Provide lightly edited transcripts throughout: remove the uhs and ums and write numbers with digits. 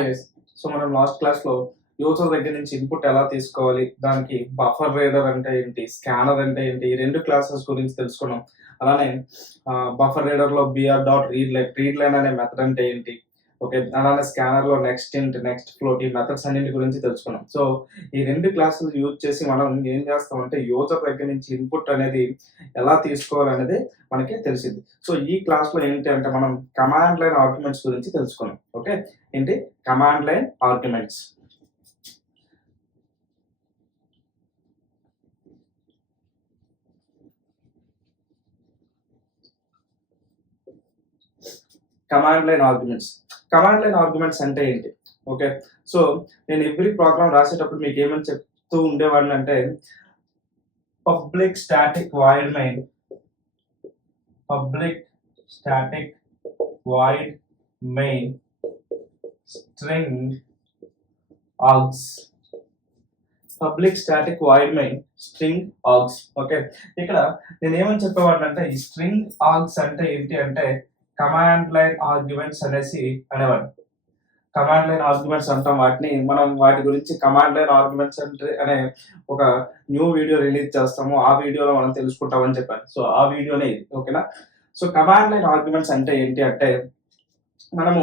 Guys, so మనం last క్లాస్లో user దగ్గర నుంచి ఇన్పుట్ ఎలా తీసుకోవాలి, దానికి బఫర్ రీడర్ అంటే ఏంటి, స్కానర్ అంటే ఏంటి, ఈ రెండు క్లాసెస్ గురించి తెలుసుకున్నాం. అలానే బఫర్ రీడర్లో రీడ్ లైన్ అనే మెథడ్ అంటే ఏంటి, ఓకే, అలానే స్కానర్లో నెక్స్ట్ ఇంట్, నెక్స్ట్ ఫ్లోట్, ఈ మెథడ్స్ అన్నింటి గురించి తెలుసుకున్నాం. సో ఈ రెండు క్లాసులు యూజ్ చేసి మనం ఏం చేస్తామంటే యూజర్ దగ్గర నుంచి ఇన్పుట్ అనేది ఎలా తీసుకోవాలి అనేది మనకి తెలిసింది. సో ఈ క్లాస్లో ఏంటి అంటే మనం కమాండ్ లైన్ ఆర్గ్యుమెంట్స్ గురించి తెలుసుకున్నాం. ఓకే, ఏంటి command line arguments. Command line arguments అంటే ఏంటి? ఓకే, సో నేను ఎవ్రీ ప్రోగ్రామ్ రాసేటప్పుడు మీకు ఏమని చెప్తూ ఉండేవాడిని అంటే public static void main string args. Okay, ఇక్కడ నేను ఏమని చెప్పేవాడిని అంటే ఈ స్ట్రింగ్ ఆర్గ్స్ అంటే ఏంటి అంటే కమాండ్ లైన్ ఆర్గ్యుమెంట్స్ అనేవాడు. కమాండ్ లైన్ ఆర్గ్యుమెంట్స్ అంటాం వాటిని. మనం వాటి గురించి కమాండ్ లైన్ ఆర్గ్యుమెంట్స్ అనే ఒక న్యూ వీడియో రిలీజ్ చేస్తాము, ఆ వీడియోలో మనం తెలుసుకుంటామని చెప్పాను. సో ఆ వీడియోనే ఇది. ఓకేనా? సో కమాండ్ లైన్ ఆర్గ్యుమెంట్స్ అంటే ఏంటి అంటే మనము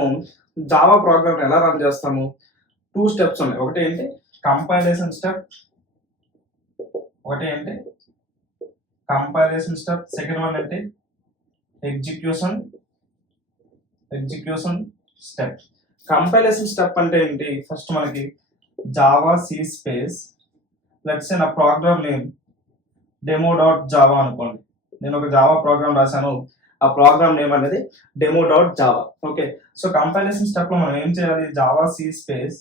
జావా ప్రోగ్రామ్ ఎలా రన్ చేస్తాము, 2 స్టెప్స్ ఉన్నాయి. ఒకటి ఏంటి కంపైలేషన్ స్టెప్, సెకండ్ వన్ అంటే ఎగ్జిక్యూషన్ స్టెప్. కంపైలేషన్ స్టెప్ అంటే ఏంటి, ఫస్ట్ మనకి Java c space, let's say నా ప్రోగ్రామ్ నేమ్ demo.java అనుకోండి. నేను ఒక జావా ప్రోగ్రామ్ రాశాను, ఆ ప్రోగ్రామ్ నేమ్ అనేది demo.java. Okay, so compilation step లో మనం ఏం చేయాలి, జావా సి స్పేస్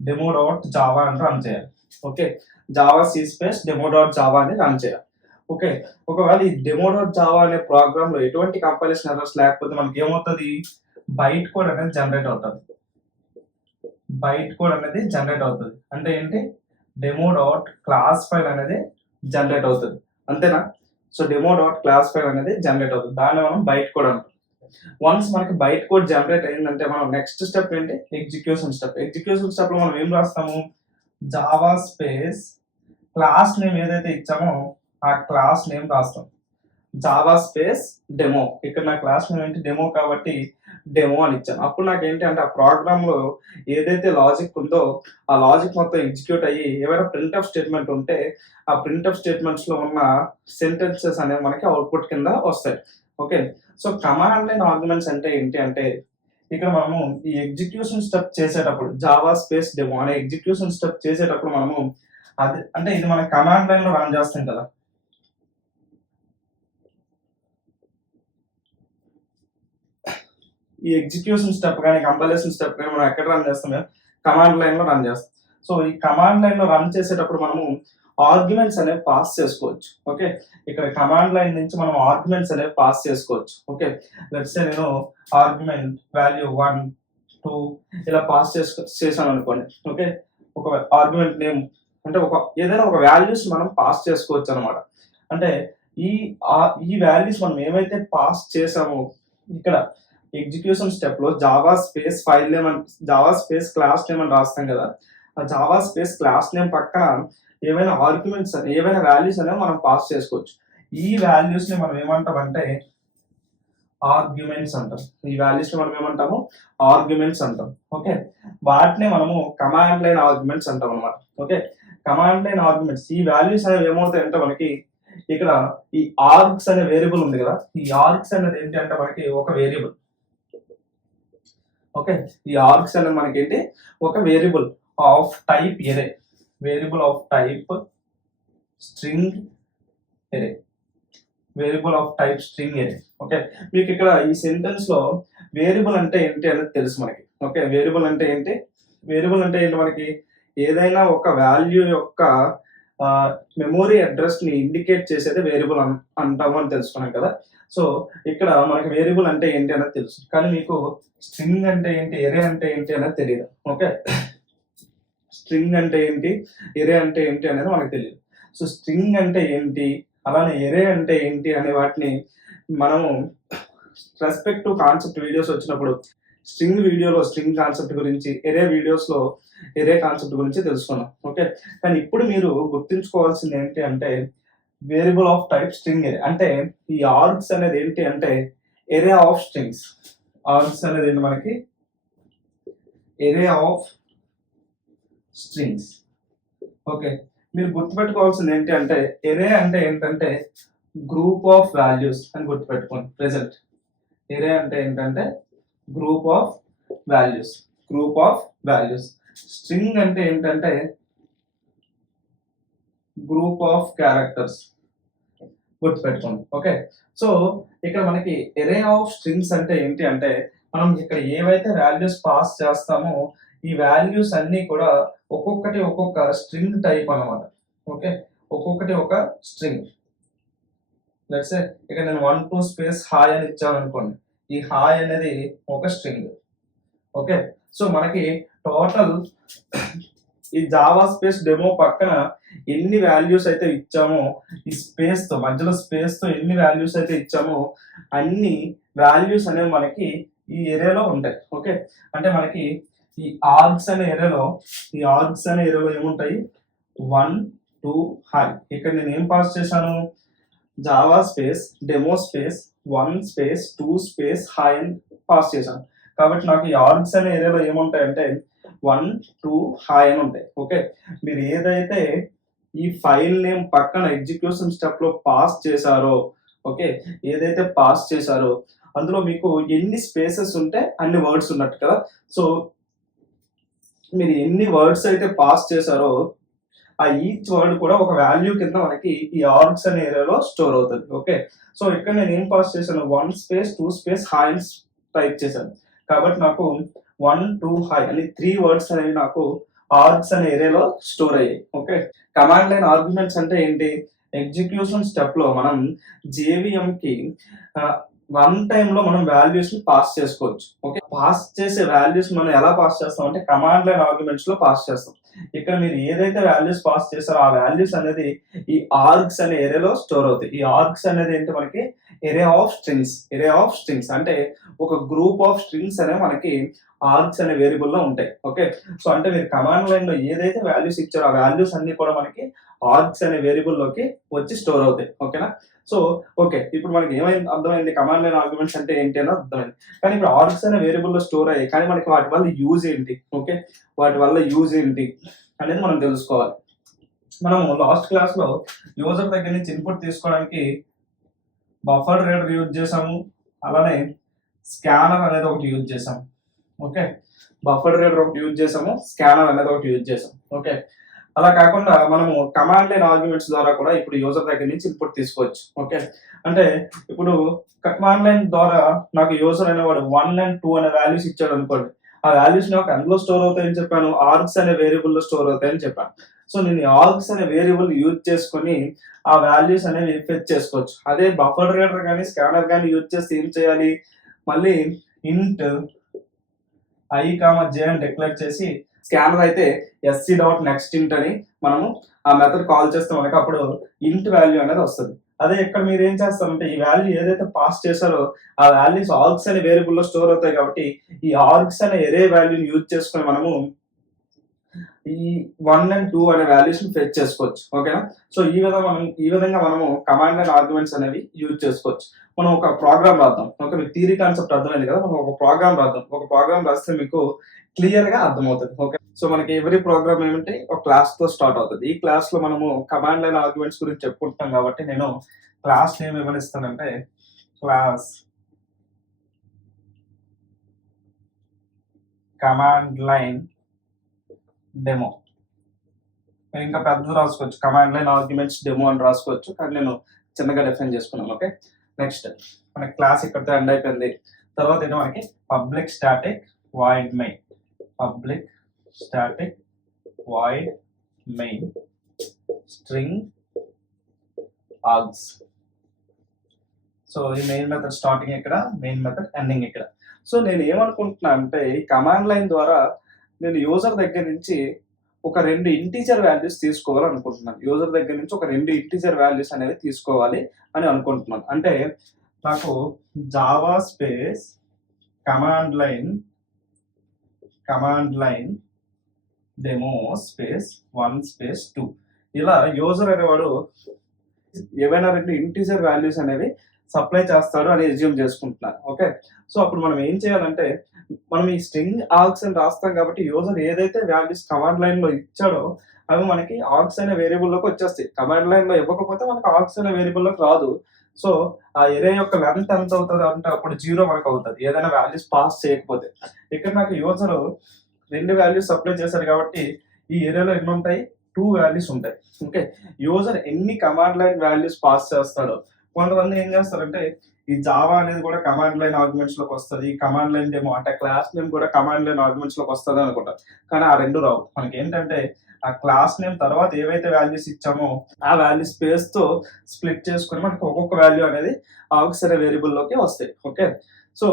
demo.java అని రన్ చేయాలి. Okay, Java c space demo.java అని రన్ చేయాలి. ఓకే, ఒకవేళ ఈ demo.java అనే ప్రోగ్రామ్ లో ఎటువంటి కంపైలేషన్ ఎర్రర్స్ లేకపోతే మనకి ఏమవుతుంది, బైట్ కోడ్ అనేది జనరేట్ అవుతుంది. అంటే ఏంటి, demo.class ఫైల్ అనేది జనరేట్ అవుతుంది. అంతేనా? సో demo.class ఫైల్ అనేది జనరేట్ అవుతుంది, దాన్ని మనం బైట్ కోడ్ అంటాం. వన్స్ మనకి బైట్ కోడ్ జనరేట్ అయిందంటే మనం నెక్స్ట్ స్టెప్ ఏంటి, ఎగ్జిక్యూషన్ స్టెప్ లో మనం ఏం రాస్తాము, జావా స్పేస్ క్లాస్ నేమ్ ఏదైతే ఇచ్చామో ఆ క్లాస్ నేమ్ రాస్తాం, జావా స్పేస్ డెమో. ఇక్కడ నా క్లాస్ నేమ్ ఏంటి, డెమో, కాబట్టి డెమో అని ఇచ్చాను. అప్పుడు నాకు ఏంటి అంటే ఆ ప్రోగ్రామ్ లో ఏదైతే లాజిక్ ఉందో ఆ లాజిక్ మొత్తం ఎగ్జిక్యూట్ అయ్యి ఏమైనా ప్రింట్ఎఫ్ స్టేట్మెంట్ ఉంటే ఆ ప్రింట్ఎఫ్ స్టేట్మెంట్స్ లో ఉన్న సెంటెన్సెస్ అనేవి మనకి అవుట్పుట్ కింద వస్తాయి. Okay, so command line arguments అంటే ఏంటి అంటే ఇక్కడ మనము ఈ ఎగ్జిక్యూషన్ స్టెప్ చేసేటప్పుడు జావా స్పేస్ డెమో అనే ఎగ్జిక్యూషన్ స్టెప్ చేసేటప్పుడు మనము అది అంటే ఇది మన కమాండ్ లైన్ లో రన్ చేస్తాం కదా, ఈ ఎగ్జిక్యూషన్ స్టెప్ కానీ కంపైలేషన్ స్టెప్ కానీ మనం ఎక్కడ రన్ చేస్తాం, కమాండ్ లైన్ లో రన్ చేస్తాం. సో ఈ కమాండ్ లైన్ లో రన్ చేసేటప్పుడు మనము ఆర్గ్యుమెంట్స్ అనేవి పాస్ చేసుకోవచ్చు. ఓకే, ఇక్కడ కమాండ్ లైన్ నుంచి మనం ఆర్గ్యుమెంట్స్ అనేవి పాస్ చేసుకోవచ్చు. ఓకే, లెట్స్ సే నేను ఆర్గ్యుమెంట్ వాల్యూ 1 2 ఇలా పాస్ చేశాను అనుకోండి. ఓకే, ఒక ఆర్గ్యుమెంట్ నేమ్ అంటే ఏదైనా ఒక వాల్యూస్ మనం పాస్ చేసుకోవచ్చు అనమాట. అంటే ఈ వాల్యూస్ మనం ఏమైతే పాస్ చేసామో ఇక్కడ ఎగ్జిక్యూషన్ స్టెప్ లో Java space file name Java space class name అని రాస్తాం కదా, ఆ జావా స్పేస్ క్లాస్ నేమ్ పక్కన ఏవైనా ఆర్గ్యుమెంట్స్ ఏవైనా వాల్యూస్ అనేవి మనం పాస్ చేసుకోవచ్చు. ఈ వాల్యూస్ ని మనం ఏమంటామంటే ఆర్గ్యుమెంట్స్ అంటాం. ఓకే, వాటిని మనము కమాండ్ లైన్ ఆర్గ్యుమెంట్స్ అంటాం అనమాట. ఓకే, కమాండ్ లైన్ ఆర్గ్యుమెంట్స్ ఈ వాల్యూస్ అనేవి ఏమవుతాయంటే మనకి ఇక్కడ ఈ ఆర్గ్స్ అనే వేరియబుల్ ఉంది కదా, ఈ ఆర్గ్స్ అనేది ఏంటి అంటే మనకి ఒక వేరియబుల్. ఓకే, ఈ ఆర్గ్స్ అనేది మనకి ఏంటి, ఒక variable of type array, string array. Okay, మీకు ఇక్కడ ఈ సెంటెన్స్ లో వేరియబుల్ అంటే ఏంటి అనేది తెలుసు మనకి. ఓకే, వేరియబుల్ అంటే ఏంటి మనకి ఏదైనా ఒక వాల్యూ యొక్క మెమొరీ అడ్రస్ ని ఇండికేట్ చేసేది వేరియబుల్ అంటాము అని తెలుసుకున్నాం కదా. సో ఇక్కడ మనకి వేరియబుల్ అంటే ఏంటి అనేది తెలుసు, కానీ మీకు స్ట్రింగ్ అంటే ఏంటి, ఎరే అంటే ఏంటి అనేది తెలియదు. ఓకే, స్ట్రింగ్ అంటే ఏంటి, ఎరే అంటే ఏంటి అనేది మనకు తెలియదు. సో స్ట్రింగ్ అంటే ఏంటి, అలానే ఎరే అంటే ఏంటి అనే వాటిని మనము రెస్పెక్ట్ టు కాన్సెప్ట్ వీడియోస్ వచ్చినప్పుడు స్ట్రింగ్ వీడియోలో స్ట్రింగ్ కాన్సెప్ట్ గురించి, ఎరే వీడియోస్లో ఎరే కాన్సెప్ట్ గురించి తెలుసుకున్నాం. ఓకే, కానీ ఇప్పుడు మీరు గుర్తుంచుకోవాల్సింది ఏంటి అంటే వేరియబుల్ ఆఫ్ టైప్ స్ట్రింగ్ ఎరే. అంటే ఈ ఆర్గ్స్ అనేది ఏంటి అంటే ఎరే ఆఫ్ స్ట్రింగ్స్. ఆర్గ్స్ అనేది ఏంటి మనకి ఎరే ఆఫ్ స్ట్రింగ్స్. ఓకే, మీరు గుర్తుపెట్టుకోవాల్సింది ఏంటి అంటే ఎరే అంటే ఏంటంటే గ్రూప్ ఆఫ్ వాల్యూస్ అని గుర్తుపెట్టుకోండి. ప్రెసెంట్ ఎరే అంటే ఏంటంటే group of values. Group of values. String అంటే ఏంటంటే గ్రూప్ ఆఫ్ క్యారెక్టర్స్. గుర్తుపెట్టుకోండి. ఓకే, సో ఇక్కడ మనకి ఎరే ఆఫ్ స్ట్రింగ్స్ అంటే ఏంటి అంటే మనం ఇక్కడ ఏవైతే వాల్యూస్ పాస్ చేస్తామో ఈ వాల్యూస్ అన్ని కూడా ఒక్కొక్కటి ఒక్కొక్క స్ట్రింగ్ టైప్ అన్నమాట. ఓకే, ఒక్కొక్కటి ఒక స్ట్రింగ్. లెట్స్ సే ఇక్కడ నేను 1 2 స్పేస్ హాయ్ అని ఇచ్చాను అనుకోండి. ఈ హాయ్ అనేది ఒక స్ట్రింగ్. ఓకే, సో మనకి టోటల్ ఈ జావా స్పేస్ డెమో పక్కన ఎన్ని వాల్యూస్ అయితే ఇచ్చామో ఈ స్పేస్ తో మధ్యలో స్పేస్ తో ఎన్ని వాల్యూస్ అయితే ఇచ్చామో అన్ని వాల్యూస్ అనేవి మనకి ఈ ఏరియాలో ఉంటాయి. ఓకే, అంటే మనకి ఈ ఆర్గ్స్ అనే ఏరియాలో ఏముంటాయి 1 2 హాయ్. ఇక్కడ నేను ఏం పాస్ చేశాను Java space demo space 1 space 2 space hi అని పాస్ చేశాను. కాబట్టి నాకు ఈ ఆర్గ్స్ అనే ఏరియాలో ఏముంటాయంటే 1 2 హాయ్ అని ఉంటాయి. ఓకే, మీరు ఏదైతే ఈ ఫైల్ నేమ్ పక్కన ఎగ్జిక్యూషన్ స్టెప్ లో పాస్ చేశారో, ఓకే, ఏదైతే పాస్ చేశారో అందులో మీకు ఎన్ని స్పేసెస్ ఉంటే అన్ని వర్డ్స్ ఉన్నట్టు కదా. సో మీరు ఎన్ని వర్డ్స్ అయితే పాస్ చేశారో ఆ ఈచ్ వర్డ్ కూడా ఒక వాల్యూ కింద మనకి ఈ ఆర్గ్స్ అనే ఏరియాలో స్టోర్ అవుతుంది. ఓకే, సో ఇక్కడ నేను ఏం పాస్ చేశాను 1 స్పేస్ 2 స్పేస్ హాయ్ అని టైప్ చేశాను. కాబట్టి నాకు 1 2 హాయ్ అని 3 వర్డ్స్ అనేవి నాకు ఆర్గ్స్ అనే ఏరియాలో స్టోర్ అయ్యాయి. ఓకే, కమాండ్ లైన్ ఆర్గ్యుమెంట్స్ అంటే ఏంటి ఎగ్జిక్యూషన్ స్టెప్ లో మనం JVM కి వన్ టైమ్ లో మనం వాల్యూస్ ని పాస్ చేసుకోవచ్చు. ఓకే, పాస్ చేసే వాల్యూస్ మనం ఎలా పాస్ చేస్తాం అంటే కమాండ్ లైన్ ఆర్గ్యుమెంట్స్ లో పాస్ చేస్తాం. ఇక్కడ మీరు ఏదైతే వాల్యూస్ పాస్ చేస్తారో ఆ వాల్యూస్ అనేది ఈ ఆర్గ్స్ అనే ఏరియాలో స్టోర్ అవుతాయి. ఈ ఆర్గ్స్ అనేది ఏంటి మనకి ఎరే ఆఫ్ స్ట్రింగ్స్. ఎరే ఆఫ్ స్ట్రింగ్స్ అంటే ఒక గ్రూప్ ఆఫ్ స్ట్రింగ్స్ అనేవి మనకి ఆర్గ్స్ అనే వేరియబుల్ లో ఉంటాయి. ఓకే, సో అంటే మీరు కమాండ్ లైన్ లో ఏదైతే వాల్యూస్ ఇచ్చారో ఆ వాల్యూస్ అన్ని కూడా మనకి ఆర్గ్స్ అనే వేరియబుల్ లోకి వచ్చి స్టోర్ అవుతాయి. ఓకేనా, సో ఓకే, ఇప్పుడు మనకి ఏమైంది అర్థమైంది కమాండ్ లైన్ ఆర్గ్యుమెంట్స్ అంటే ఏంటి అని అర్థమైంది. కానీ ఇప్పుడు ఆర్గ్స్ అనే వేరియబుల్ లో స్టోర్ అయ్యాయి, కానీ మనకి వాటి వల్ల యూజ్ ఏంటి, ఓకే, వాటి వల్ల యూజ్ ఏంటి అనేది మనం తెలుసుకోవాలి. మనం లాస్ట్ క్లాస్ లో యూజర్ దగ్గర నుంచి ఇన్పుట్ తీసుకోవడానికి బఫర్ రీడర్ యూజ్ చేసాము, అలానే స్కానర్ అనేది ఒకటి యూజ్ చేసాము. ఓకే, బఫర్ రీడర్ ఒకటి యూజ్ చేసాము, స్కానర్ అనేది ఒకటి యూజ్ చేసాం. ఓకే, అలా కాకుండా మనము కమాండ్ లైన్ ఆర్గ్యుమెంట్స్ ద్వారా కూడా ఇప్పుడు యూజర్ దగ్గర నుంచి ఇన్పుట్ తీసుకోవచ్చు. ఓకే, అంటే ఇప్పుడు కమాండ్ లైన్ ద్వారా నాకు యూజర్ అనేవాడు 1 and 2 అనే వాల్యూస్ ఇచ్చాడు అనుకోండి. ఆ వాల్యూస్ నాకు అందులో స్టోర్ అవుతాయని చెప్పాను, ఆర్గ్స్ అనే వేరియబుల్ లో స్టోర్ అవుతాయని చెప్పాను. సో నేను ఆర్గ్స్ అనే వేరియబుల్ యూజ్ చేసుకొని ఆ వాల్యూస్ అనేవి ఫెచ్ చేసుకోవచ్చు. అదే బఫర్ రీడర్ కానీ స్కానర్ కానీ యూజ్ చేస్తే ఏం చేయాలి, మళ్ళీ ఇంట్ i, j అని డిక్లేర్ చేసి స్కానర్ అయితే sc.next int అని మనము ఆ మెథడ్ కాల్ చేస్తే మనకి అప్పుడు ఇంట్ వాల్యూ అనేది వస్తుంది. అదే ఇక్కడ మీరు ఏం చేస్తారంటే ఈ వాల్యూ ఏదైతే పాస్ చేశారో ఆ వాల్యూస్ ఆర్గ్స్ అనే వేరియబుల్ లో స్టోర్ అవుతాయి. కాబట్టి ఈ ఆర్గ్స్ అనే ఎరే వాల్యూని యూజ్ చేసుకొని మనము ఈ 1 and 2 అనే వాల్యూస్ ని ఫెచ్ చేసుకోవచ్చు. ఓకేనా, సో ఈ విధంగా మనము కమాండ్ లైన్ ఆర్గ్యుమెంట్స్ అనేవి యూజ్ చేసుకోవచ్చు. మనం ఒక ప్రోగ్రామ్ రాద్దాం. ఓకే, మీకు థియరీ కాన్సెప్ట్ అర్థమైంది కదా. మనం ఒక ప్రోగ్రామ్ రాద్దాం. ఒక ప్రోగ్రామ్ రాస్తే మీకు క్లియర్ గా అర్థమవుతుంది. ఓకే, సో మనకి ఎవరీ ప్రోగ్రామ్ ఏమంటే ఒక క్లాస్ తో స్టార్ట్ అవుతుంది. ఈ క్లాస్ లో మనము కమాండ్ లైన్ ఆర్గ్యుమెంట్స్ గురించి చెప్పుకుంటున్నాం కాబట్టి నేను క్లాస్ నేమ్ ఏమనిస్తానంటే క్లాస్ కమాండ్ లైన్ డెమో. ఇంకా పెద్దది రాసుకోవచ్చు, కమాండ్ లైన్ ఆర్గ్యుమెంట్స్ డెమో అని రాసుకోవచ్చు, కానీ నేను చిన్నగా డిఫైన్ చేసుకున్నాను. ఓకే, నెక్స్ట్ మన క్లాస్ ఇక్కడితో ఎండ్ అయిపోయింది. తర్వాత ఏంటో మనకి public static void main. Public static void main string args. So ఈ మెయిన్ మెథడ్ స్టార్టింగ్ ఇక్కడ, మెయిన్ మెథడ్ ఎండింగ్ ఇక్కడ. సో నేను ఏమనుకుంటున్నా అంటే ఈ కమాండ్ లైన్ ద్వారా నేను యూజర్ దగ్గర నుంచి ఒక 2 ఇంటీజర్ వాల్యూస్ తీసుకోవాలనుకుంటున్నాను. యూజర్ దగ్గర నుంచి ఒక 2 ఇంటీజర్ వాల్యూస్ అనేవి తీసుకోవాలి అని అనుకుంటున్నాను. అంటే నాకు Java space command line command line demo space 1 space 2 ఇలా యూజర్ అనేవాడు ఏవైనా రెండు ఇంటీజర్ వాల్యూస్ అనేవి సప్లై చేస్తాడు అని ఎజ్యూమ్ చేసుకుంటున్నారు. ఓకే, సో అప్పుడు మనం ఏం చేయాలంటే మనం ఈ స్ట్రింగ్ ఆర్గ్స్ అని రాస్తాం కాబట్టి యూజర్ ఏదైతే వాల్యూస్ కమాండ్ లైన్ లో ఇచ్చాడో అవి మనకి ఆర్గ్స్ అనే వేరియబుల్ లోకి వచ్చేస్తాయి. కమాండ్ లైన్ లో ఇవ్వకపోతే మనకి ఆర్గ్స్ అనే వేరియబుల్ లోకి రాదు. సో ఆ ఎరే యొక్క లెంత్ ఎంత అవుతుంది అంటే అప్పుడు 0 మనకు అవుతుంది ఏదైనా వాల్యూస్ పాస్ చేయకపోతే. ఇక్కడ నాకు యూజర్ రెండు వాల్యూస్ సప్లై చేశారు కాబట్టి ఈ ఏరియాలో ఎన్ని ఉంటాయి, 2 వాల్యూస్ ఉంటాయి. ఓకే, యూజర్ ఎన్ని కమాండ్ లైన్ వాల్యూస్ పాస్ చేస్తాడో, కొంతమంది ఏం చేస్తారంటే ఈ జావా అనేది కూడా కమాండ్ లైన్ ఆర్గ్యుమెంట్స్ లోకి వస్తుంది, కమాండ్ లైన్ డెమో అంటే క్లాస్ నేమ్ కూడా కమాండ్ లైన్ ఆర్గ్యుమెంట్స్ లోకి వస్తుంది అనుకుంటారు. కానీ ఆ రెండు రావు. మనకి ఏంటంటే ఆ క్లాస్ నేమ్ తర్వాత ఏవైతే వాల్యూస్ ఇచ్చామో ఆ వాల్యూ స్పేస్ తో స్ప్లిట్ చేసుకుని మనకి ఒక్కొక్క వాల్యూ అనేది ఆర్గ్స్ అనే వేరియబుల్ లోకి వస్తాయి. ఓకే, సో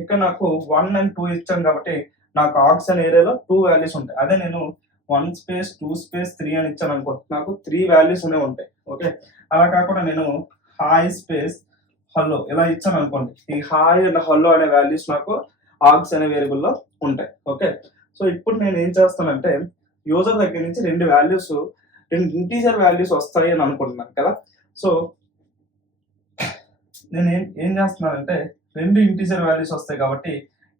ఇక్కడ నాకు 1 and 2 ఇచ్చాను కాబట్టి నాకు ఆర్గ్స్ అనే ఏరియాలో 2 వాల్యూస్ ఉంటాయి. అదే నేను 1 స్పేస్ 2 స్పేస్ 3 అని ఇచ్చాను అనుకో, నాకు 3 వాల్యూస్ అనేవి ఉంటాయి. ఓకే, అలా కాకుండా నేను హాయ్ స్పేస్ హలో ఇలా ఇచ్చాను అనుకోండి, ఈ హాయ్ అండ్ హలో అనే వాల్యూస్ నాకు ఆర్గ్స్ అనే వేరియబుల్లో ఉంటాయి. ఓకే, సో ఇప్పుడు నేను ఏం చేస్తానంటే యూజర్ దగ్గర నుంచి రెండు ఇంటీజర్ వాల్యూస్ వస్తాయి అని అనుకుంటున్నాను కదా. సో నేను ఏం చేస్తున్నానంటే రెండు ఇంటీజర్ వాల్యూస్ వస్తాయి కాబట్టి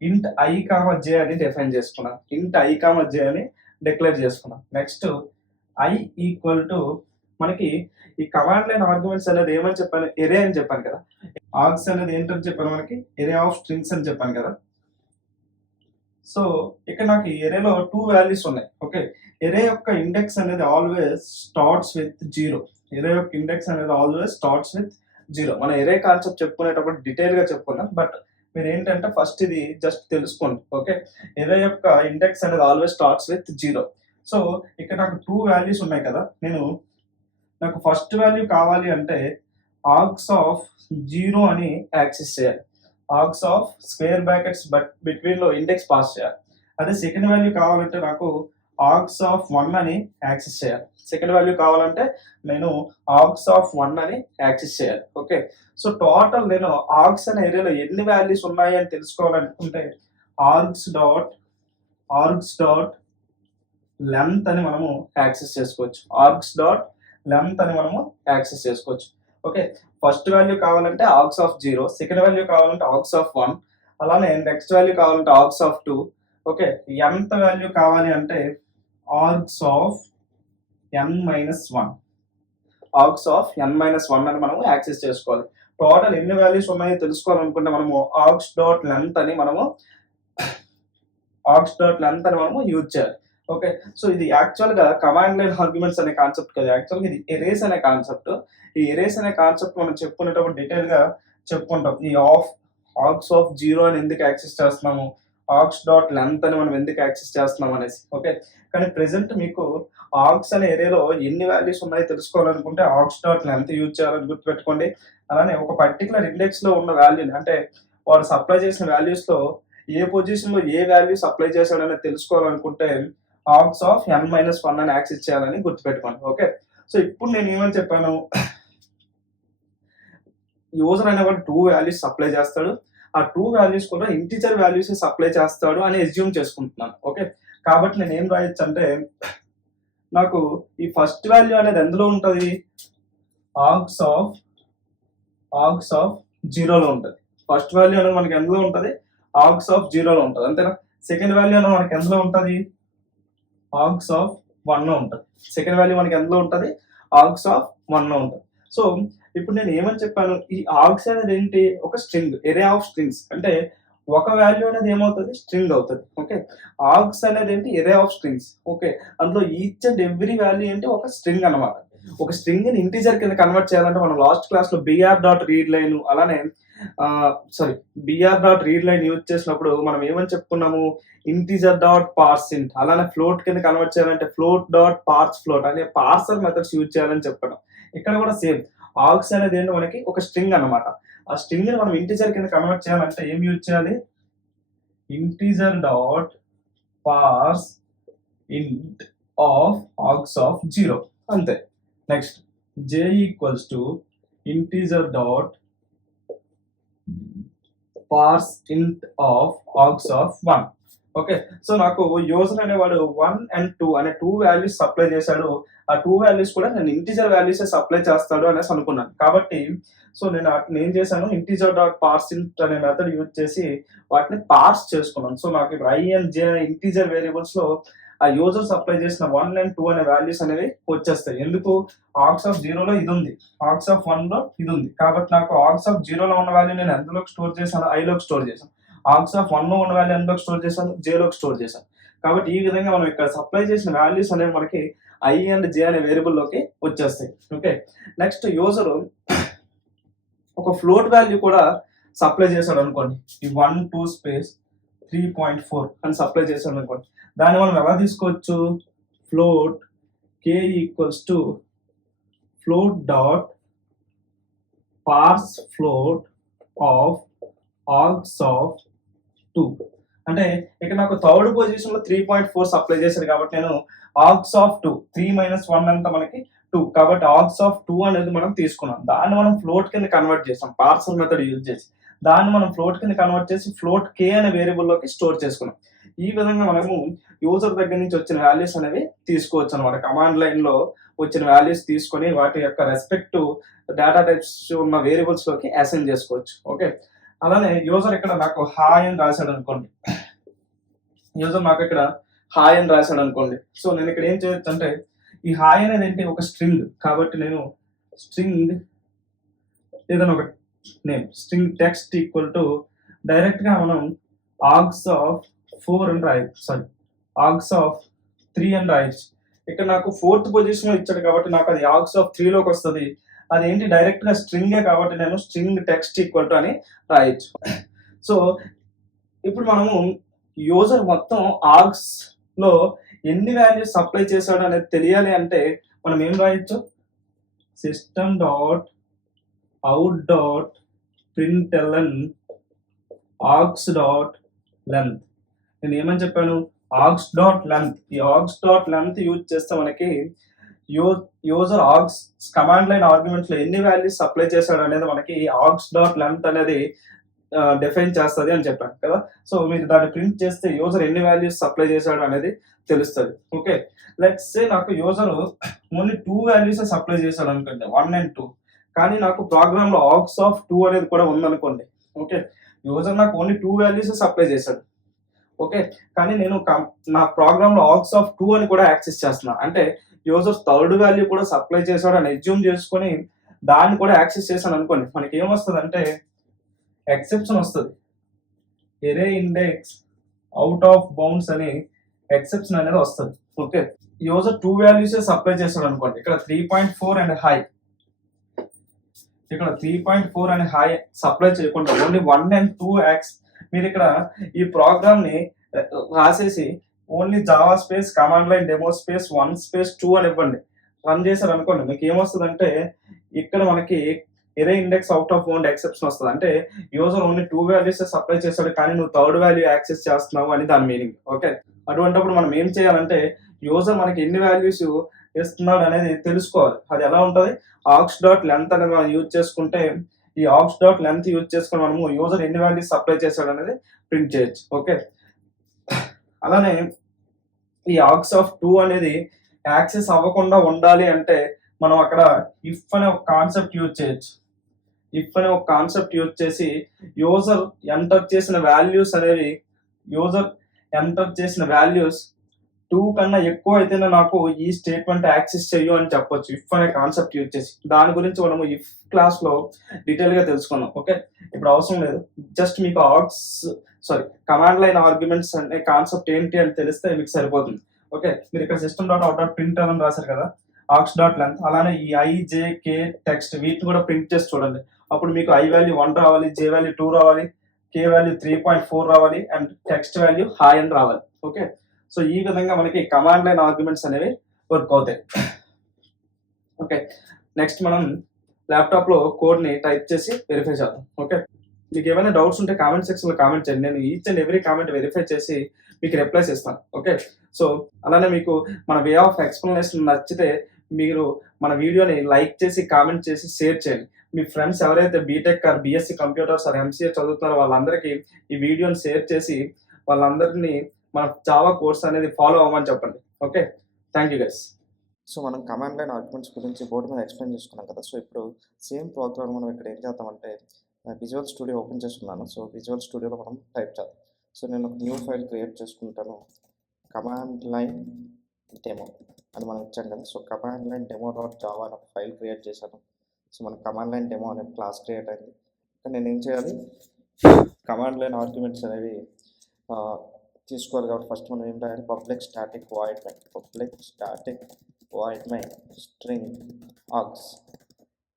ఇంట్ ఐ కామా జే అని డిఫైన్ చేసుకున్నాను. ఇంట్ ఐ కామా జే అని డిక్లేర్ చేసుకున్నాను. నెక్స్ట్ ఐ ఈక్వల్ టు మనకి ఈ కమాండ్ లైన్ ఆర్గ్యుమెంట్స్ అనేది ఏమని చెప్పాను, ఎరే అని చెప్పాను కదా. ఆర్గ్స్ అనేది ఏంటని చెప్పాను, మనకి ఎరే ఆఫ్ స్ట్రింగ్స్ అని చెప్పాను కదా. సో ఇక్కడ నాకు ఈ ఎరేలో 2 వాల్యూస్ ఉన్నాయి. ఓకే, ఎరే యొక్క ఇండెక్స్ అనేది ఆల్వేస్ స్టార్ట్స్ విత్ 0. ఎరే యొక్క ఇండెక్స్ అనేది ఆల్వేస్ స్టార్ట్స్ విత్ 0. మన ఎరే కాన్సెప్ట్ చెప్పుకునేటప్పుడు డీటెయిల్ గా చెప్పుకున్నాం, బట్ మీరు ఏంటంటే ఫస్ట్ ఇది జస్ట్ తెలుసుకోండి. ఓకే, ఎరే యొక్క ఇండెక్స్ అనేది ఆల్వేస్ స్టార్ట్స్ విత్ 0. సో ఇక్కడ నాకు 2 వాల్యూస్ ఉన్నాయి కదా, నాకు ఫస్ట్ వాల్యూ కావాలి అంటే ఆర్గ్స్ ఆఫ్ 0 అని యాక్సెస్ చేయాలి. Args of square brackets between లో ఇండెక్స్ పాస్ చేయాలి. అదే సెకండ్ వాల్యూ కావాలంటే నాకు ఆర్గ్స్ ఆఫ్ 1 అని యాక్సెస్ చేయాలి. సెకండ్ వాల్యూ కావాలంటే నేను ఆర్గ్స్ ఆఫ్ 1 అని యాక్సెస్ చేయాలి. ఓకే, సో టోటల్ నేను ఆర్గ్స్ అనే ఏరియాలో ఎన్ని వాల్యూస్ ఉన్నాయి అని తెలుసుకోవాలనుకుంటే ఆర్గ్స్ డాట్ లెంత్ అని మనము యాక్సెస్ చేసుకోవచ్చు. ఆర్గ్స్ డాట్ లెంత్ అని మనము యాక్సెస్ చేసుకోవచ్చు. ఓకే, ఫస్ట్ వాల్యూ కావాలంటే ఆర్గ్స్ ఆఫ్ 0, సెకండ్ వాల్యూ కావాలంటే ఆర్గ్స్ ఆఫ్ 1, అలానే నెక్స్ట్ వాల్యూ కావాలంటే ఆర్గ్స్ ఆఫ్ 2. ఓకే, ఎంత వాల్యూ కావాలి అంటే args of n-1, args of n-1 అని మనము యాక్సెస్ చేసుకోవాలి. టోటల్ ఎన్ని వాల్యూస్ ఉన్నాయో తెలుసుకోవాలనుకుంటే మనము ఆర్గ్స్ డాట్ లెంత్ అని మనము యూజ్ చేయాలి. ఓకే, సో ఇది యాక్చువల్ గా కమాండ్ లైన్ ఆర్గ్యుమెంట్స్ అనే కాన్సెప్ట్ కదా, యాక్చువల్ గా ఇది ఎరేస్ అనే కాన్సెప్ట్. ఈ ఎరేస్ అనే కాన్సెప్ట్ మనం చెప్పుకునేటప్పుడు డీటెయిల్ గా చెప్పుకుంటాం. ఈ ఆర్గ్స్ ఆఫ్ 0 అని ఎందుకు యాక్సెస్ చేస్తున్నాము, ఆర్గ్స్ డాట్ లెంత్ అని మనం ఎందుకు యాక్సెస్ చేస్తున్నాం అనేసి. ఓకే, కానీ ప్రెసెంట్ మీకు ఆర్గ్స్ అనే ఏరియాలో ఎన్ని వాల్యూస్ ఉన్నాయో తెలుసుకోవాలనుకుంటే ఆర్గ్స్ డాట్ లెంత్ యూజ్ చేయాలని గుర్తుపెట్టుకోండి. అలానే ఒక పర్టికులర్ ఇండెక్స్ లో ఉన్న వాల్యూని అంటే వాడు సప్లై చేసిన వాల్యూస్ లో ఏ పొజిషన్ లో ఏ వాల్యూ సప్లై చేశాడనేది తెలుసుకోవాలనుకుంటే ఆర్గ్స్ ఆఫ్ n-1 అని యాక్సెస్ చేయాలని గుర్తుపెట్టుకోండి. ఓకే, సో ఇప్పుడు నేను ఏమని చెప్పాను, యూజర్ అనేవాడు 2 వాల్యూస్ సప్లై చేస్తాడు, ఆ 2 వాల్యూస్ కూడా ఇంటిజర్ వాల్యూస్ సప్లై చేస్తాడు అని ఎస్యూమ్ చేసుకుంటున్నాను. ఓకే, కాబట్టి నేను ఏం రాయొచ్చు అంటే నాకు ఈ ఫస్ట్ వాల్యూ అనేది ఎందులో ఉంటుంది, ఆర్గ్స్ ఆఫ్ 0లో ఉంటుంది. ఫస్ట్ వాల్యూ అనేది మనకి ఎందులో ఉంటుంది, ఆర్గ్స్ ఆఫ్ 0లో ఉంటుంది, అంతేనా. సెకండ్ వాల్యూ అనేది మనకి ఎందులో ఉంటుంది, ఆర్గ్స్ ఆఫ్ 1లో ఉంటుంది. సెకండ్ వాల్యూ మనకి ఎందులో ఉంటుంది, ఆర్గ్స్ ఆఫ్ 1లో ఉంటుంది. సో ఇప్పుడు నేను ఏమని చెప్పాను, ఈ ఆర్గ్స్ అనేది ఏంటి, ఒక స్ట్రింగ్, ఎరే ఆఫ్ స్ట్రింగ్స్. అంటే ఒక వాల్యూ అనేది ఏమవుతుంది, స్ట్రింగ్ అవుతుంది. ఓకే, ఆర్గ్స్ అనేది ఏంటి, ఎరే ఆఫ్ స్ట్రింగ్స్. ఓకే, అందులో ఈచ్ అండ్ ఎవ్రీ వాల్యూ ఏంటి, ఒక స్ట్రింగ్ అనమాట. ఒక స్ట్రింగ్ ని ఇంటీజర్ కింద కన్వర్ట్ చేయాలంటే మనం లాస్ట్ క్లాస్ లో బిఆర్ డాట్ రీడ్ లైన్ అలానే BR dot read line use చేసినప్పుడు మనం ఏమని చెప్పుకున్నాము, ఇంటీజర్ డాట్ పార్స్ ఇంట్, అలానే ఫ్లోట్ కింద కన్వర్ట్ చేయాలంటే ఫ్లోట్ డాట్ పార్స్ ఫ్లోట్ అనే పార్సర్ మెథడ్స్ యూజ్ చేయాలని చెప్పడం. ఇక్కడ కూడా సేమ్, ఆర్గ్స్ అనేది ఏంటి, మనకి ఒక స్ట్రింగ్ అన్నమాట. ఆ స్ట్రింగ్ ని మనం ఇంటీజర్ కింద కన్వర్ట్ చేయాలంటే ఏం యూజ్ చేయాలి, integer dot parse int of args of 0, అంతే. Next j equals to integer dot parse int of args of 1. Okay. So నాకు యూజర్ అనేవాడు 1 అండ్ 2 అనే 2 వాల్యూస్ సప్లై చేశాడు. ఆ 2 వాల్యూస్ కూడా నేను ఇంటిజర్ వాల్యూసే సప్లై చేస్తాడు అనేసి అనుకున్నాను. కాబట్టి సో నేను ఆటిని ఏం చేశాను, ఇంటిజర్ డాట్ పార్సింట్ అనే మెథడ్ యూజ్ చేసి వాటిని పార్స్ చేసుకున్నాను. సో నాకు ఇప్పుడు i and j అనే ఇంటిజర్ వేరియబుల్స్‌లో ఆ యూజర్ సప్లై చేసిన 1 and 2 అనే వాల్యూస్ అనేవి వచ్చేస్తాయి. ఎందుకు? ఆర్గ్స్ ఆఫ్ 0లో ఇది ఉంది. ఆర్గ్స్ ఆఫ్ 1లో ఇది ఉంది. కాబట్టి నాకు ఆర్గ్స్ ఆఫ్ 0లో ఉన్న వాల్యూ నేను ఎందులోకి స్టోర్ చేశాను? iలోకి స్టోర్ చేశాను. ఆర్గ్స్ ఆఫ్ 1లో ఉన్న వాల్యూ ఎందులోకి స్టోర్ చేశాను? jలోకి స్టోర్ చేశాను. కాబట్టి ఈ విధంగా మనం ఇక్కడ సప్లై చేసిన వాల్యూస్ అనేవి మనకి i and j అనే వేరియబుల్లోకి వచ్చేస్తాయి. ఓకే. నెక్స్ట్ యూజర్ ఒక ఫ్లోట్ వాల్యూ కూడా సప్లై చేశాడు అనుకోండి. ఈ 1 2 స్పేస్ 3.4 అని సప్లై చేశాడు అనుకోండి. దాన్ని మనం ఎలా తీసుకోవచ్చు? Float k equals to float dot parse float of args of 2. అంటే ఇక్కడ నాకు థర్డ్ పొజిషన్ లో 3.4 సప్లై చేశాడు కాబట్టి నేను ఆర్గ్స్ ఆఫ్ 2 3 - 1 అంతా మనకి 2 కాబట్టి ఆర్గ్స్ ఆఫ్ 2 అనేది మనం తీసుకున్నాం. దాన్ని మనం ఫ్లోట్ కింద కన్వర్ట్ చేసాం పార్సల్ మెథడ్ యూజ్ చేసి. దాన్ని మనం ఫ్లోట్ కింద కన్వర్ట్ చేసి ఫ్లోట్ k అనే వేరియబుల్ లోకి స్టోర్ చేసుకున్నాం. ఈ విధంగా మనము యూజర్ దగ్గర నుంచి వచ్చిన వాల్యూస్ అనేవి తీసుకోవచ్చు అనమాట. కమాండ్ లైన్ లో వచ్చిన వాల్యూస్ తీసుకొని వాటి యొక్క రెస్పెక్టివ్ డేటా టైప్స్ ఉన్న వేరియబుల్స్ లోకి అసైన్ చేసుకోవచ్చు. ఓకే. అలానే యూజర్ ఇక్కడ నాకు హాయ్ అని రాశాడు అనుకోండి. యూజర్ నాకు ఇక్కడ హాయ్ అని రాశాడు అనుకోండి. సో నేను ఇక్కడ ఏం చేయొచ్చు అంటే ఈ హాయ్ అనేది ఏంటి? ఒక స్ట్రింగ్. కాబట్టి నేను స్ట్రింగ్ ఏదైనా ఒక name string text equal to direct గా మనం ఆర్గ్స్ ఆఫ్ 4 అని రాయొచ్చు. సారీ, ఆర్గ్స్ ఆఫ్ 3 అని రాయొచ్చు. ఇక్కడ నాకు 4th పొజిషన్ లో ఇచ్చాడు కాబట్టి నాకు అది ఆర్గ్స్ ఆఫ్ 3 లోకి వస్తుంది. అదేంటి? డైరెక్ట్ గా స్ట్రింగే కాబట్టి నేను స్ట్రింగ్ టెక్స్ట్ ఈక్వల్ టు అని రాయొచ్చు. సో ఇప్పుడు మనము యూజర్ మొత్తం ఆర్గ్స్ లో ఎన్ని వాల్యూస్ సప్లై చేశాడు అనేది తెలియాలి అంటే మనం ఏం రాయొచ్చు? System dot out dot println args dot length. నేను ఏమని చెప్పాను? Args dot length. ఈ ఆర్గ్స్ డాట్ లెంత్ యూజ్ చేస్తే మనకి user args command line argument లో ఎన్ని వాల్యూస్ సప్లై చేశాడు అనేది మనకి ఆర్గ్స్ డాట్ లెంత్ అనేది డిఫైన్ చేస్తుంది అని చెప్పాను కదా. సో మీరు దాన్ని ప్రింట్ చేస్తే యూజర్ ఎన్ని వాల్యూస్ సప్లై చేశాడు అనేది తెలుస్తుంది. ఓకే. లెట్స్ సే నాకు యూజర్ ఓన్లీ 2 వాల్యూస్ సప్లై చేశాడు అనుకోండి, 1 and 2. కానీ నాకు ప్రోగ్రామ్ లో ఆర్గ్స్ ఆఫ్ 2 అనేది కూడా ఉందనుకోండి. ఓకే. యూజర్ నాకు ఓన్లీ 2 వాల్యూస్ సప్లై చేశాడు. ఓకే. కానీ నేను నా ప్రోగ్రామ్ లో ఆర్గ్స్ ఆఫ్ 2 అని కూడా యాక్సెస్ చేస్తున్నా. అంటే యూజర్ థర్డ్ వాల్యూ కూడా సప్లై చేశాడు అని అజ్యూమ్ చేసుకొని దాన్ని కూడా యాక్సెస్ చేశాను అనుకోండి. మనకి ఏమొస్తుంది అంటే ఎక్సెప్షన్ వస్తుంది. ఎరే ఇండెక్స్ అవుట్ ఆఫ్ బౌండ్స్ అని ఎక్సెప్షన్ అనేది వస్తుంది. ఓకే. యూజర్ 2 వాల్యూస్ సప్లై చేశాడు అనుకోండి. ఇక్కడ 3.4 అండ్ హై, ఇక్కడ 3.4 అని హై సప్లై చేయకుండా ఓన్లీ 1 and 2 యాక్స్ మీరు ఇక్కడ ఈ ప్రోగ్రామ్ ని రాసేసి only Java space command line demo space 1 space 2 అని ఇవ్వండి. రన్ చేశారు అనుకోండి. మీకు ఏమొస్తుందంటే ఇక్కడ మనకి array index out of bound exception వస్తుంది. అంటే యూజర్ ఓన్లీ 2 వాల్యూస్ సప్లై చేశాడు కానీ నువ్వు థర్డ్ వాల్యూ యాక్సెస్ చేస్తున్నావు అని దాని మీనింగ్. ఓకే. అటువంటిప్పుడు మనం ఏం చేయాలంటే యూజర్ మనకి ఎన్ని వాల్యూస్ ఇస్తున్నాడు అనేది తెలుసుకోవాలి. అది ఎలా ఉంటుంది? ఆర్గ్స్ డాట్ లెంత్ అనేది మనం యూజ్ చేసుకుంటే ఈ ఆర్గ్స్ డాట్ లెంత్ యూజ్ చేసుకుని మనము యూజర్ ఎన్ని వాల్యూస్ సప్లై చేశాడు అనేది ప్రింట్ చేయొచ్చు. ఓకే. అలానే ఈ ఆర్గ్స్ ఆఫ్ 2 అనేది యాక్సెస్ అవ్వకుండా ఉండాలి అంటే మనం అక్కడ ఇఫ్ అనే ఒక కాన్సెప్ట్ యూజ్ చేయొచ్చు. ఇఫ్ అనే ఒక కాన్సెప్ట్ యూజ్ చేసి యూజర్ ఎంటర్ చేసిన వాల్యూస్ అనేవి యూజర్ ఎంటర్ చేసిన వాల్యూస్ 2 కన్నా ఎక్కువ అయితేనే నాకు ఈ స్టేట్మెంట్ యాక్సెస్ చెయ్యు అని చెప్పొచ్చు. ఇఫ్ అనే కాన్సెప్ట్ యూజ్ చేసి దాని గురించి మనము ఇఫ్ క్లాస్ లో డీటెయిల్ గా తెలుసుకున్నాం. ఓకే. ఇప్పుడు అవసరం లేదు. జస్ట్ మీకు కమాండ్ లైన్ ఆర్గ్యుమెంట్స్ అనే కాన్సెప్ట్ ఏంటి అని తెలిస్తే మీకు సరిపోతుంది. ఓకే. మీరు ఇక్కడ system dot out dot print అని రాశారు కదా, ఆర్గ్స్ డాట్ లెంత్. అలానే ఈ i j k టెక్స్ట్ వీటిని కూడా ప్రింట్ చేసి చూడండి. అప్పుడు మీకు i వాల్యూ 1 రావాలి, j వాల్యూ 2 రావాలి, k వాల్యూ 3.4 రావాలి అండ్ టెక్స్ట్ వాల్యూ హాయ్ అని రావాలి. ఓకే. సో ఈ విధంగా మనకి కమాండ్ లైన్ ఆర్గ్యుమెంట్స్ అనేవి వర్క్ అవుతాయి. ఓకే. నెక్స్ట్ మనం ల్యాప్టాప్ లో కోడ్ ని టైప్ చేసి వెరిఫై చేద్దాం. ఓకే. మీకు ఏమైనా డౌట్స్ ఉంటే కామెంట్ సెక్షన్ లో కామెంట్ చేయండి. నేను each and every comment verify చేసి మీకు రిప్లైస్ ఇస్తాను. ఓకే. సో అలానే మీకు మన వే ఆఫ్ ఎక్స్ప్లెనేషన్ నచ్చితే మీరు మన వీడియోని లైక్ చేసి కామెంట్ చేసి షేర్ చేయండి. మీ ఫ్రెండ్స్ ఎవరైతే BTech or BSc computers or MCA చదువుతున్నారో వాళ్ళందరికీ ఈ వీడియోని షేర్ చేసి వాళ్ళందరినీ మన జావా కోర్స్ అనేది ఫాలో అవ్వమని చెప్పండి. Okay, thank you guys. So మనం కమాండ్ లైన్ ఆర్గ్యుమెంట్స్ గురించి బోర్డు మీద ఎక్స్ప్లెయిన్ చేసుకున్నాం కదా. సో ఇప్పుడు సేమ్ ప్రోగ్రామ్ మనం ఇక్కడ ఏం చేద్దామంటే విజువల్ స్టూడియో ఓపెన్ చేసుకున్నాను. సో విజువల్ స్టూడియోలో మనం టైప్ చేద్దాం. సో నేను ఒక న్యూ ఫైల్ క్రియేట్ చేసుకుంటాను. కమాండ్ లైన్ డెమో అని మనం ఇచ్చాం కదా. So command line demo dot Java అని ఒక ఫైల్ క్రియేట్ చేశాను. సో మన కమాండ్ లైన్ డెమో అనే క్లాస్ క్రియేట్ అయింది. నేను ఏం చేయాలి, కమాండ్ లైన్ ఆర్గ్యుమెంట్స్ అనేవి తీసుకోవాలి. కాబట్టి ఫస్ట్ మనం ఏం రాయాలి, public static void main string args.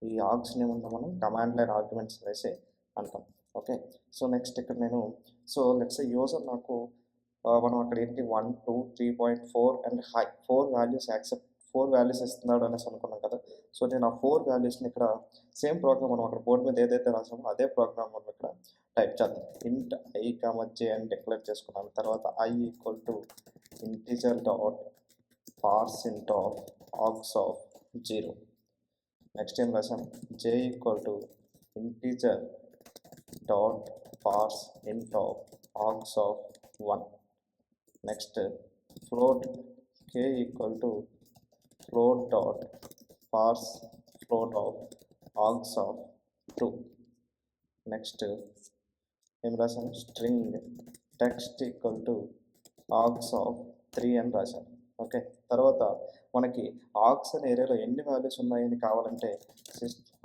ఈ ఆగ్స్ని ఏమన్నా మనం కమాండ్ లైన్ ఆర్గ్యుమెంట్స్ వేసి అంటాం. ఓకే, సో నెక్స్ట్ ఇక్కడ నేను లెట్స్ యూజర్ నాకు మనం అక్కడ ఏంటి 1 2 3.4 అండ్ హై 4 వాల్యూస్ ఇస్తున్నాడు అనేసి అనుకున్నాం కదా. సో నేను ఆ 4 వాల్యూస్ని ఇక్కడ సేమ్ ప్రోగ్రామ్ మనం అక్కడ బోర్డు మీద ఏదైతే రాసామో అదే ప్రోగ్రామ్ మనం ఇక్కడ టైప్ చేద్దాం. ఇంట్ i, j అని డిక్లేర్ చేసుకున్నాను. తర్వాత i equal to integer dot parse int of args of 0. Next ఏం రాసాం, j equal to integer dot parse int of args of 1. Next float k equal to float dot parse float of args of 2. Next ఏం రాశాను, string text equal to args of 3 అని రాశాను. Okay, తర్వాత మనకి ఆగ్స్ అనే ఏరియాలో ఎన్ని వాల్యూస్ ఉన్నాయని కావాలంటే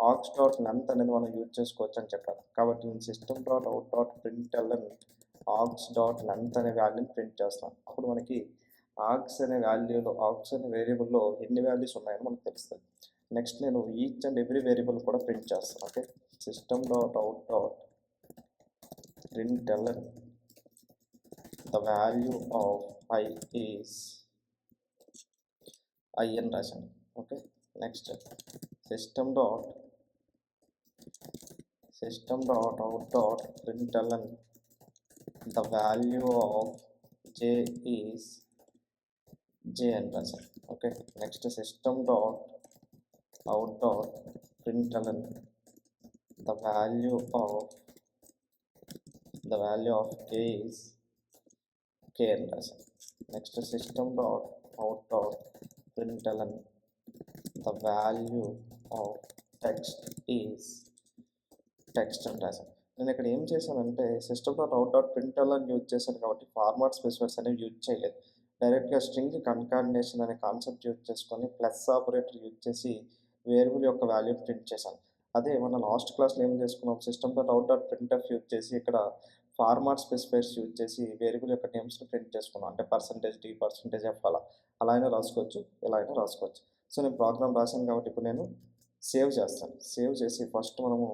ఆగ్స్ డాట్ లెంత్ అనేది మనం యూజ్ చేసుకోవచ్చు అని చెప్పాను. కాబట్టి నేను system dot out dot print L N args dot length అనే వాల్యూని ప్రింట్ చేస్తాను. అప్పుడు మనకి ఆగ్స్ అనే వేరియబుల్లో ఎన్ని వాల్యూస్ ఉన్నాయని మనకు తెలుస్తుంది. నెక్స్ట్ నేను ఈచ్ అండ్ ఎవ్రీ వేరియబుల్ కూడా ప్రింట్ చేస్తాను. Okay, system dot out dot println the value of I is I అని రాశాను. Okay, next system dot out dot println the value of j is j అని రాశాను. Okay, next system dot out dot println the value of k is k అని రాశాను. Next system dot out dot println the value of text is text అని రాశాను. నేను ఇక్కడ ఏం చేశానంటే system dot out dot println use చేశాను కాబట్టి ఫార్మాట్ స్పెసిఫైర్స్ అనేవి యూజ్ చేయలేదు. డైరెక్ట్గా స్ట్రింగ్ కన్కాటినేషన్ అనే కాన్సెప్ట్ యూజ్ చేసుకొని ప్లస్ ఆపరేటర్ యూజ్ చేసి వేరియబుల్ యొక్క వాల్యూని ప్రింట్ చేశాను. అదే మన లాస్ట్ క్లాస్లో ఏం చేసుకున్నాం, system dot out dot printf use చేసి ఇక్కడ ఫార్మాట్ స్పెసిఫైర్స్ యూజ్ చేసి వేరియబుల్ యొక్క నేమ్స్ని ప్రింట్ చేసుకున్నాం. అంటే %d %f అలా అయినా రాసుకోవచ్చు, ఇలా అయినా రాసుకోవచ్చు. సో నేను ప్రోగ్రామ్ రాశాను కాబట్టి ఇప్పుడు నేను సేవ్ చేస్తాను. సేవ్ చేసి ఫస్ట్ మనము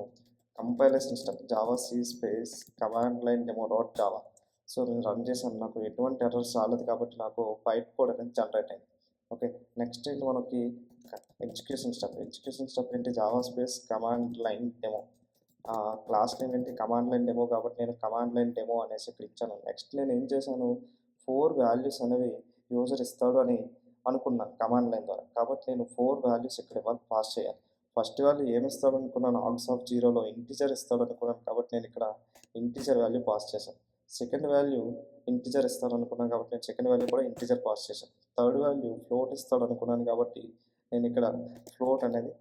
compilation step Java c space command line demo dot Java. So నేను రన్ చేశాను, నాకు ఎటువంటి ఎర్రర్స్ రాలేదు కాబట్టి నాకు బైట్ కోడ్ అనేది జనరేట్ అయింది. ఓకే, నెక్స్ట్ ఏంటి మనకి ఎగ్జిక్యూషన్ స్టెప్ ఏంటి, Java space command line demo. Class name ఏంటి, కమాండ్ లైన్ డెమో కాబట్టి నేను కమాండ్ లైన్ డెమో అనేసి ఇక్కడ ఇచ్చాను. నెక్స్ట్ నేను ఏం చేశాను, 4 వాల్యూస్ అనేవి యూజర్ ఇస్తాడు అని అనుకున్నాను కమాండ్ లైన్ ద్వారా. కాబట్టి నేను 4 వాల్యూస్ ఇక్కడ ఇవ్వాలి, పాస్ చేయాలి. ఫస్ట్ వాల్యూ ఏమి ఇస్తాడు అనుకున్నాను, ఆగ్స్ ఆఫ్ 0లో ఇంటీజర్ ఇస్తాడు అనుకున్నాను కాబట్టి నేను ఇక్కడ ఇంటీజర్ వాల్యూ పాస్ చేశాను. సెకండ్ వాల్యూ ఇంటీజర్ ఇస్తాడు అనుకున్నాను కాబట్టి నేను సెకండ్ వాల్యూ కూడా ఇంటీజర్ పాస్ చేశాను. థర్డ్ వాల్యూ ఫ్లోట్ ఇస్తాడు అనుకున్నాను కాబట్టి నేను ఇక్కడ ఫ్లోట్ అనేది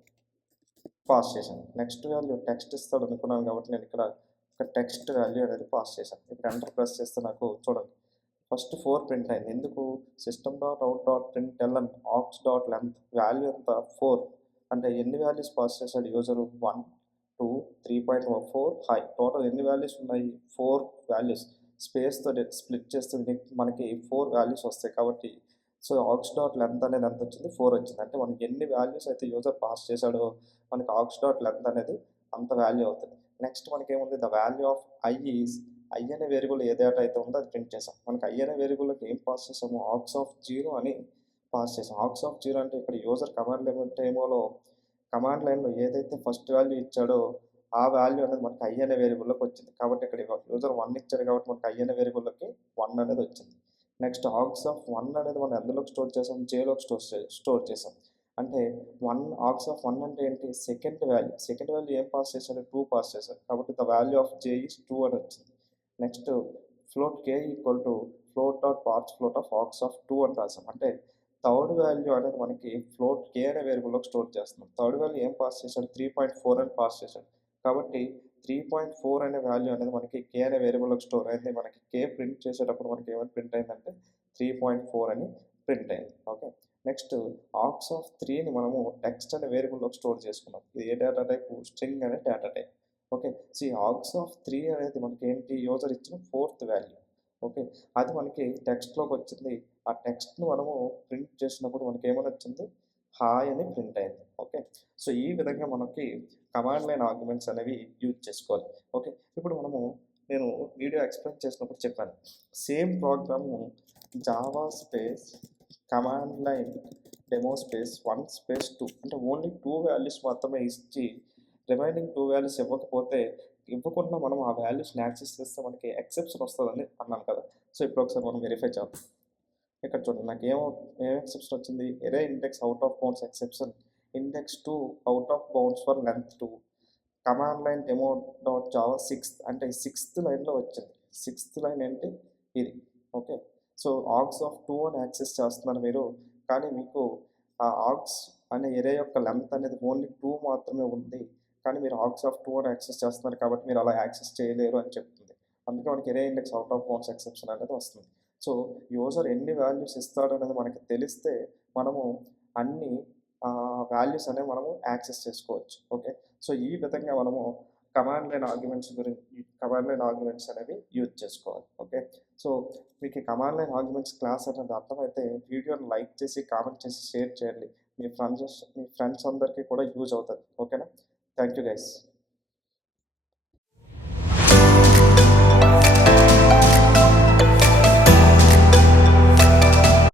పాస్ చేశాను. నెక్స్ట్ వాల్యూ టెక్స్ట్ ఇస్తాడు అనుకున్నాను కాబట్టి నేను ఇక్కడ ఒక టెక్స్ట్ వాల్యూ అనేది పాస్ చేశాను. ఇప్పుడు ఎంటర్ ప్రెస్ చేస్తే నాకు చూడండి ఫస్ట్ 4 ప్రింట్ అయింది. ఎందుకు, system dot out dot print L N args dot length value ఎంత 4, అంటే ఎన్ని వాల్యూస్ పాస్ చేశాడు యూజరు, 1 2 3.4 హై. టోటల్ ఎన్ని వాల్యూస్ ఉన్నాయి, 4 వాల్యూస్. స్పేస్తో స్ప్లిట్ చేస్తే మనకి 4 వాల్యూస్ వస్తాయి. కాబట్టి సో ఆగ్స్ డాట్ లెంత్ అనేది ఎంత వచ్చింది, 4 వచ్చింది. అంటే మనకి ఎన్ని వాల్యూస్ అయితే యూజర్ పాస్ చేశాడో మనకి ఆగ్స్ డాట్ లెంత్ అనేది అంత వాల్యూ అవుతుంది. నెక్స్ట్ మనకి ఏముంది, the value of I is I అనే వేరియబుల్ ఏ డేటా అయితే ఉందో అది ప్రింట్ చేసాం. మనకి ఐ అనే వేరియబుల్కి ఏం పాస్ చేసాము, ఆగ్స్ ఆఫ్ 0 అని పాస్ చేసాం. ఆగ్స్ ఆఫ్ 0 అంటే ఇక్కడ యూజర్ కమాండ్ లైన్లో ఏదైతే ఫస్ట్ వాల్యూ ఇచ్చాడో ఆ వాల్యూ అనేది మనకి ఐ అనే వేరియబుల్లోకి వచ్చింది. కాబట్టి ఇక్కడ యూజర్ 1 ఇచ్చాడు కాబట్టి మనకి ఐ అనే వేరియబుల్లోకి 1 అనేది వచ్చింది. నెక్స్ట్ ఆగ్స్ ఆఫ్ 1 అనేది మనం ఎందులోకి స్టోర్ చేసాం, జేలోకి స్టోర్ చేసాం. అంటే ఆగ్స్ ఆఫ్ 1 అంటే ఏంటి, సెకండ్ వాల్యూ ఏం పాస్ చేశాడు, 2 పాస్ చేశాడు. కాబట్టి the value of J is 2 అని వచ్చింది. Next float k equal to float dot parts float of aux of 2 అని రాసాం. అంటే థర్డ్ వాల్యూ అనేది మనకి ఫ్లోట్ కే అనే వేరియబుల్లోకి స్టోర్ చేస్తున్నాం. థర్డ్ వాల్యూ ఏం పాస్ చేశాడు, 3.4 అని పాస్ చేశాడు. కాబట్టి 3.4 అనే వాల్యూ అనేది మనకి కే అనే వేరియబుల్లోకి స్టోర్ అయింది. మనకి కే ప్రింట్ చేసేటప్పుడు మనకి ఏమని ప్రింట్ అయిందంటే 3.4 అని ప్రింట్ అయింది. ఓకే, నెక్స్ట్ ఆక్స్ ఆఫ్ 3ని మనము టెక్స్ట్ అనే వేరియబుల్లోకి స్టోర్ చేసుకున్నాం. ఇది ఏ డేటా టైప్, స్ట్రింగ్ అనే data type. Okay, aux of 3 అనేది మనకి ఏంటి, యూజర్ ఇచ్చిన 4th వాల్యూ. ఓకే, అది మనకి టెక్స్ట్లోకి వచ్చింది. ఆ టెక్స్ట్ను మనము ప్రింట్ చేసినప్పుడు మనకి ఏమని వచ్చింది, హాయ్ అని ప్రింట్ అయింది. ఓకే, ఈ విధంగా మనకి కమాండ్ లైన్ ఆర్గ్యుమెంట్స్ అనేవి యూజ్ చేసుకోవాలి. ఓకే, ఇప్పుడు నేను వీడియో ఎక్స్ప్లెయిన్ చేసినప్పుడు చెప్పాను, సేమ్ ప్రోగ్రామ్ను Java space command line demo space 1 space 2 అంటే ఓన్లీ 2 వాల్యూస్ మాత్రమే ఇచ్చి రిమైనింగ్ 2 వాల్యూస్ ఇవ్వకుండా మనం ఆ వాల్యూస్ని యాక్సెస్ చేస్తే మనకి ఎక్సెప్షన్ వస్తుందని అన్నాను కదా. ఇప్పుడు ఒకసారి మనం వెరిఫై చేద్దాం. ఇక్కడ చూడండి, నాకు ఏం ఎక్సెప్షన్ వచ్చింది, array index out of bounds exception, index 2 out of bounds for length 2, command line demo dot java 6 అంటే 6th లైన్లో వచ్చింది. 6th లైన్ ఏంటి, ఇది. ఓకే, ఆక్స్ ఆఫ్ 2 అని యాక్సెస్ చేస్తున్నారు మీరు, కానీ మీకు ఆ ఆక్స్ అనే ఎరే యొక్క లెంత్ అనేది ఓన్లీ 2 మాత్రమే ఉంది, కానీ మీరు ఆక్స్ ఆఫ్ 2 అని యాక్సెస్ చేస్తున్నారు కాబట్టి మీరు అలా యాక్సెస్ చేయలేరు అని చెప్తుంది. అందుకే మనకి array index out of bounds exception అనేది వస్తుంది. యూజర్ ఎన్ని వాల్యూస్ ఇస్తాడు అనేది మనకి తెలిస్తే మనము అన్ని వాల్యూస్ అనేవి మనము యాక్సెస్ చేసుకోవచ్చు. ఓకే, ఈ విధంగా మనము కమాండ్ లైన్ ఆర్గ్యుమెంట్స్ అనేవి యూజ్ చేసుకోవాలి. ఓకే, మీకు ఈ కమాండ్ లైన్ ఆర్గ్యుమెంట్స్ క్లాస్ అనేది అర్థమైతే వీడియోని లైక్ చేసి, కామెంట్ చేసి, షేర్ చేయండి. మీ ఫ్రెండ్స్ అందరికీ కూడా యూజ్ అవుతుంది. ఓకేనా, థ్యాంక్ యూ గైస్.